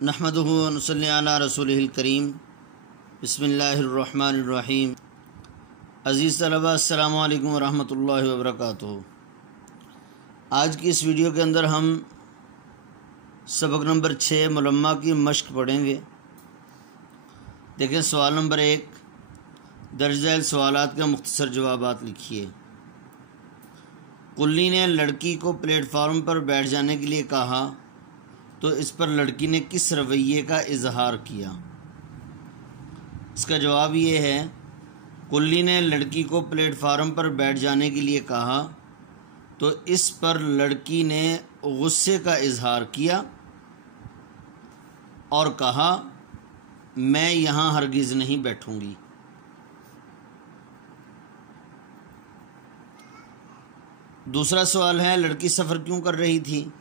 नहमदुहु व नसल्ली अला रसूलिहिल करीम। बिस्मिल्लाहिर्रहमानिर्रहीम। अज़ीज़ तलबा, अस्सलामु अलैकुम व रहमतुल्लाहि व बरकातुहू। आज की इस वीडियो के अंदर हम सबक नंबर 6 मुलम्मा की मश्क पढ़ेंगे। देखें, सवाल नंबर 1, दर्ज झैल सवालात के मुख्तसर जवाबात लिखिए। कुल्ली ने लड़की को प्लेटफार्म पर बैठ जाने के लिए कहा तो इस पर लड़की ने किस रवैये का इजहार किया? इसका जवाब ये है, कुल्ली ने लड़की को प्लेटफार्म पर बैठ जाने के लिए कहा तो इस पर लड़की ने गुस्से का इजहार किया और कहा, मैं यहाँ हरगिज़ नहीं बैठूंगी। दूसरा सवाल है, लड़की सफ़र क्यों कर रही थी?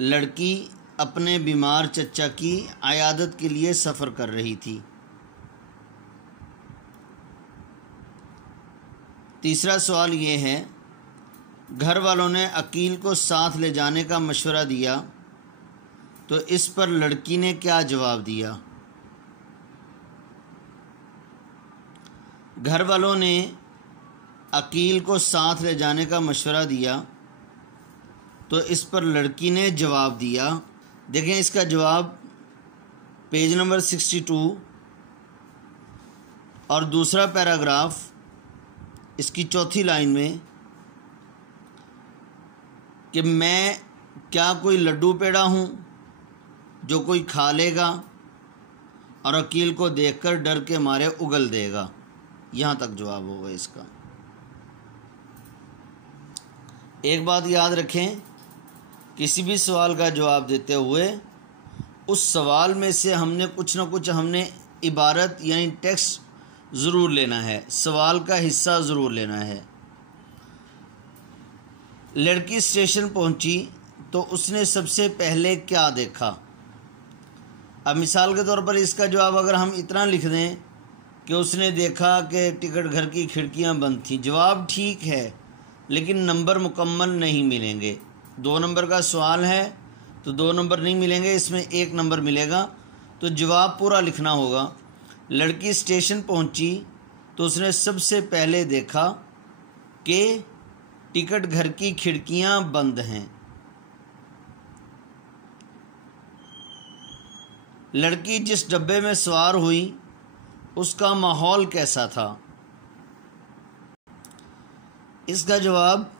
लड़की अपने बीमार चचा की अयादत के लिए सफ़र कर रही थी। तीसरा सवाल ये है, घर वालों ने अकील को साथ ले जाने का मशवरा दिया तो इस पर लड़की ने क्या जवाब दिया? घर वालों ने अकील को साथ ले जाने का मशवरा दिया तो इस पर लड़की ने जवाब दिया। देखें, इसका जवाब पेज नंबर 62 और दूसरा पैराग्राफ इसकी चौथी लाइन में कि मैं क्या कोई लड्डू पेड़ा हूँ जो कोई खा लेगा और अकील को देखकर डर के मारे उगल देगा। यहाँ तक जवाब होगा इसका। एक बात याद रखें, किसी भी सवाल का जवाब देते हुए उस सवाल में से हमने कुछ ना कुछ इबारत यानी टेक्स्ट ज़रूर लेना है, सवाल का हिस्सा ज़रूर लेना है। लड़की स्टेशन पहुंची तो उसने सबसे पहले क्या देखा? अब मिसाल के तौर पर इसका जवाब अगर हम इतना लिख दें कि उसने देखा कि टिकट घर की खिड़कियां बंद थीं, जवाब ठीक है लेकिन नंबर मुकम्मल नहीं मिलेंगे। 2 नंबर का सवाल है तो 2 नंबर नहीं मिलेंगे, इसमें 1 नंबर मिलेगा। तो जवाब पूरा लिखना होगा। लड़की स्टेशन पहुंची तो उसने सबसे पहले देखा कि टिकट घर की खिड़कियां बंद हैं। लड़की जिस डब्बे में सवार हुई उसका माहौल कैसा था? इसका जवाब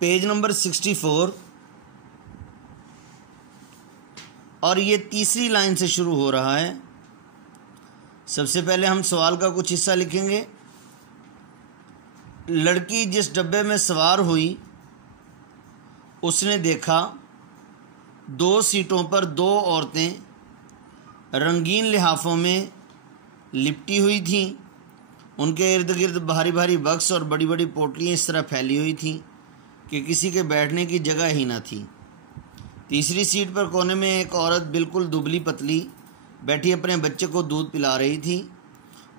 पेज नंबर 64 और ये तीसरी लाइन से शुरू हो रहा है। सबसे पहले हम सवाल का कुछ हिस्सा लिखेंगे। लड़की जिस डब्बे में सवार हुई उसने देखा 2 सीटों पर 2 औरतें रंगीन लिहाफों में लिपटी हुई थीं। उनके इर्द गिर्द भारी भारी बक्स और बड़ी बड़ी पोटलियाँ इस तरह फैली हुई थीं कि किसी के बैठने की जगह ही ना थी। तीसरी सीट पर कोने में एक औरत बिल्कुल दुबली पतली बैठी अपने बच्चे को दूध पिला रही थी।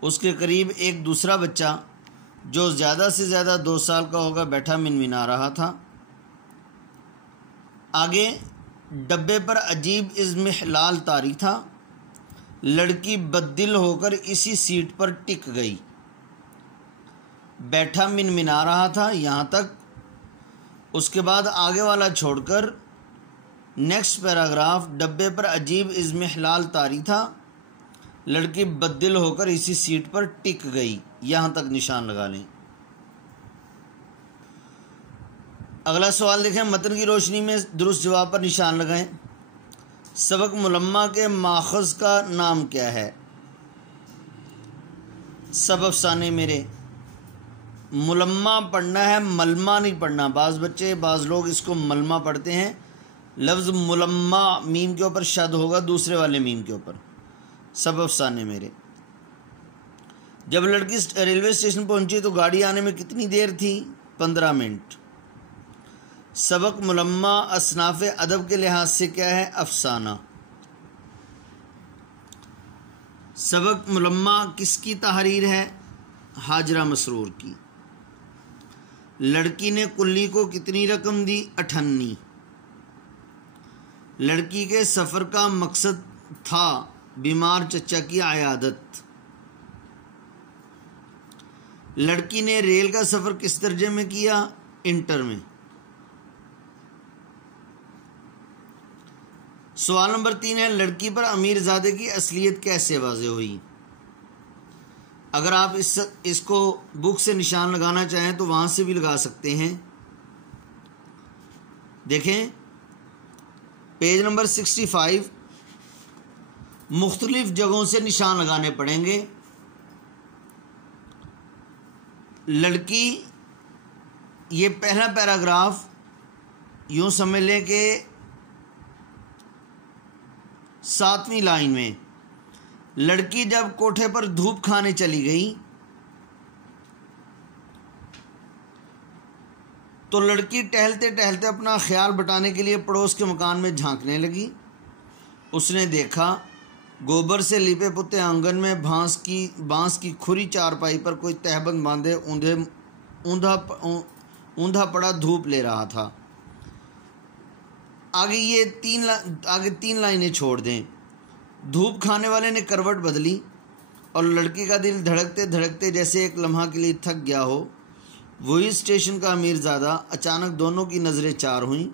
उसके करीब एक दूसरा बच्चा जो ज़्यादा से ज़्यादा 2 साल का होगा बैठा मिनमिना रहा था। आगे डब्बे पर अजीब इज़्मिहलाल तारी था। लड़की बद्दिल होकर इसी सीट पर टिक गई। बैठा मिनमिना रहा था यहाँ तक। उसके बाद आगे वाला छोड़कर नेक्स्ट पैराग्राफ, डब्बे पर अजीब इज़्मिहलाल तारी था, लड़की बद्दिल होकर इसी सीट पर टिक गई, यहाँ तक निशान लगा लें। अगला सवाल देखें, मतन की रोशनी में दुरुस्त जवाब पर निशान लगाएं। सबक मुलम्मा के माखज़ का नाम क्या है? सब अफसाने मेरे। मुलम्मा पढ़ना है, मलमा नहीं पढ़ना। बाज़ लोग इसको मलमा पढ़ते हैं। लफ्ज़ मुलम्मा मीम के ऊपर शद होगा, दूसरे वाले मीम के ऊपर। सब अफसाने मेरे। जब लड़की रेलवे स्टेशन पहुंची तो गाड़ी आने में कितनी देर थी? 15 मिनट। सबक मुलम्मा असनाफ़ अदब के लिहाज से क्या है? अफसाना। सबक मुलम्मा किसकी तहरीर है? हाजरा मसरूर की। लड़की ने कुल्ली को कितनी रकम दी? 58। लड़की के सफ़र का मकसद था बीमार चचा की आयादत। लड़की ने रेल का सफ़र किस दर्जे में किया? इंटर में। सवाल नंबर 3 है, लड़की पर अमीरजादे की असलियत कैसे वाज़ेह हुई? अगर आप इसको बुक से निशान लगाना चाहें तो वहाँ से भी लगा सकते हैं। देखें पेज नंबर 65, मुख्तलिफ जगहों से निशान लगाने पड़ेंगे। लड़की, ये पहला पैराग्राफ यूँ समझ लें कि 7वीं लाइन में, लड़की जब कोठे पर धूप खाने चली गई तो लड़की टहलते टहलते अपना ख्याल बटाने के लिए पड़ोस के मकान में झांकने लगी। उसने देखा गोबर से लिपे पुते आंगन में बांस की खुरी चारपाई पर कोई तहबंद बांधे ऊंधा पड़ा धूप ले रहा था। आगे तीन लाइनें छोड़ दें। धूप खाने वाले ने करवट बदली और लड़की का दिल धड़कते धड़कते जैसे एक लम्हा के लिए थक गया हो। वही स्टेशन का अमीरजादा। अचानक दोनों की नज़रें चार हुईं।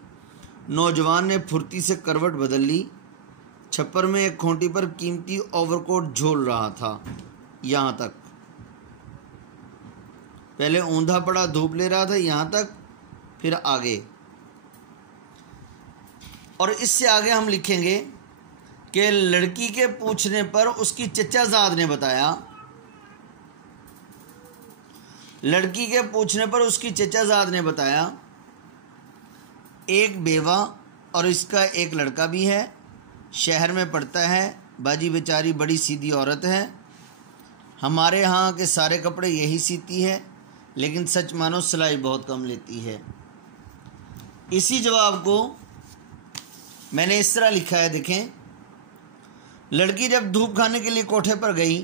नौजवान ने फुर्ती से करवट बदल ली। छप्पर में एक खूंटी पर कीमती ओवरकोट झोल रहा था। यहाँ तक। पहले ऊंधा पड़ा धूप ले रहा था, यहाँ तक, फिर आगे। और इससे आगे हम लिखेंगे कि लड़की के पूछने पर उसकी चचाजाद ने बताया, लड़की के पूछने पर उसकी चचाजाद ने बताया एक बेवा और इसका एक लड़का भी है, शहर में पढ़ता है, बाजी बेचारी बड़ी सीधी औरत है, हमारे यहाँ के सारे कपड़े यही सीती है, लेकिन सच मानो सिलाई बहुत कम लेती है। इसी जवाब को मैंने इस तरह लिखा है, देखें। लड़की जब धूप खाने के लिए कोठे पर गई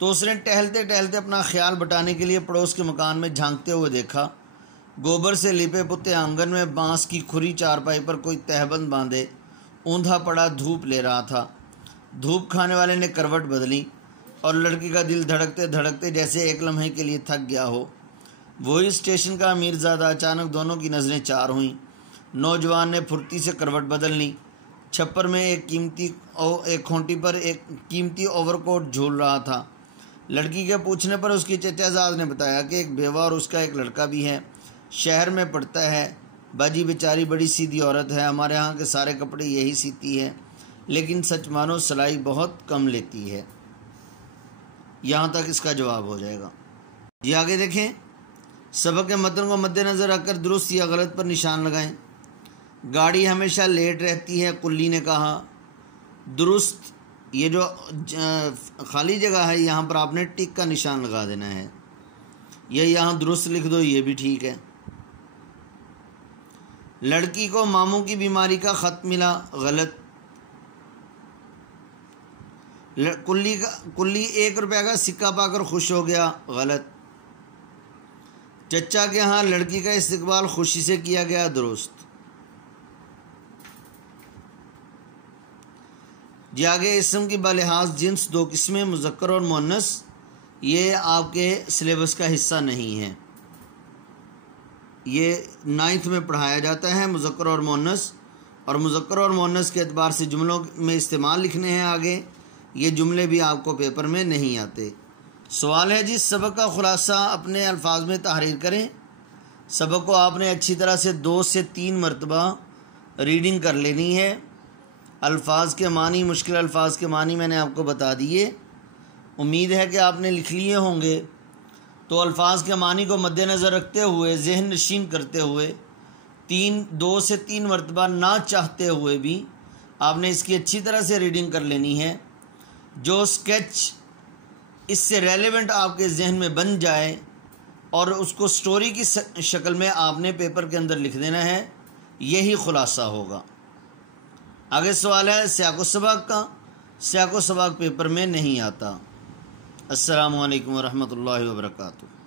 तो उसने टहलते टहलते अपना ख्याल बटाने के लिए पड़ोस के मकान में झांकते हुए देखा। गोबर से लिपे पुते आंगन में बांस की खुरी चारपाई पर कोई तहबंद बांधे ऊंधा पड़ा धूप ले रहा था। धूप खाने वाले ने करवट बदली और लड़की का दिल धड़कते धड़कते जैसे एक लम्हे के लिए थक गया हो। वही स्टेशन का अमीरजादा। अचानक दोनों की नज़रें चार हुईं। नौजवान ने फुर्ती से करवट बदल ली। छप्पर में एक खूंटी पर एक कीमती ओवरकोट झूल रहा था। लड़की के पूछने पर उसकी चचाजाद ने बताया कि एक बेवा और उसका एक लड़का भी है, शहर में पढ़ता है, बाजी बेचारी बड़ी सीधी औरत है, हमारे यहाँ के सारे कपड़े यही सीती है, लेकिन सच मानो सिलाई बहुत कम लेती है। यहाँ तक इसका जवाब हो जाएगा जी। आगे देखें। सबक के मतन को मद्देनज़र रखकर दुरुस्त या गलत पर निशान लगाएं। गाड़ी हमेशा लेट रहती है, कुल्ली ने कहा। दुरुस्त, ये जो खाली जगह है यहाँ पर आपने टिक का निशान लगा देना है, या यहाँ दुरुस्त लिख दो, ये भी ठीक है। लड़की को मामू की बीमारी का ख़त मिला, गलत। कुल्ली 1 रुपये का सिक्का पाकर खुश हो गया, गलत। चचा के यहाँ लड़की का इस्तकबाल खुशी से किया गया, दुरुस्त। जी आगे। इस्म की बलिहाज जिन्स 2 किस्में, मुज़क्कर और मुअन्नस, ये आपके सिलेबस का हिस्सा नहीं है। ये 9th में पढ़ाया जाता है, मुज़क्कर और मुअन्नस। और मुज़क्कर और मुअन्नस के एतबार से जुमलों में इस्तेमाल लिखने हैं आगे। ये जुमले भी आपको पेपर में नहीं आते। सवाल है जी, सबक का ख़ुलासा अपने अल्फाज में तहरीर करें। सबक को आपने अच्छी तरह से 2 से 3 मरतबा रीडिंग कर लेनी है। अल्फाज के मानी, मुश्किल अल्फाज के मानी मैंने आपको बता दिए। उम्मीद है कि आपने लिख लिए होंगे। तो अल्फाज के मानी को मद्देनज़र रखते हुए, ज़हन नशीन करते हुए 2 से 3 मरतबा ना चाहते हुए भी आपने इसकी अच्छी तरह से रीडिंग कर लेनी है। जो स्केच इससे रेलेवेंट आपके जहन में बन जाए और उसको स्टोरी की शक्ल में आपने पेपर के अंदर लिख देना है, यही ख़ुलासा होगा। आगे सवाल है सियाक़ो सबाक़ का। सियाक़ो सबाक़ पेपर में नहीं आता। अस्सलामु अलैकुम वरहमतुल्लाहि वबरकातुहू।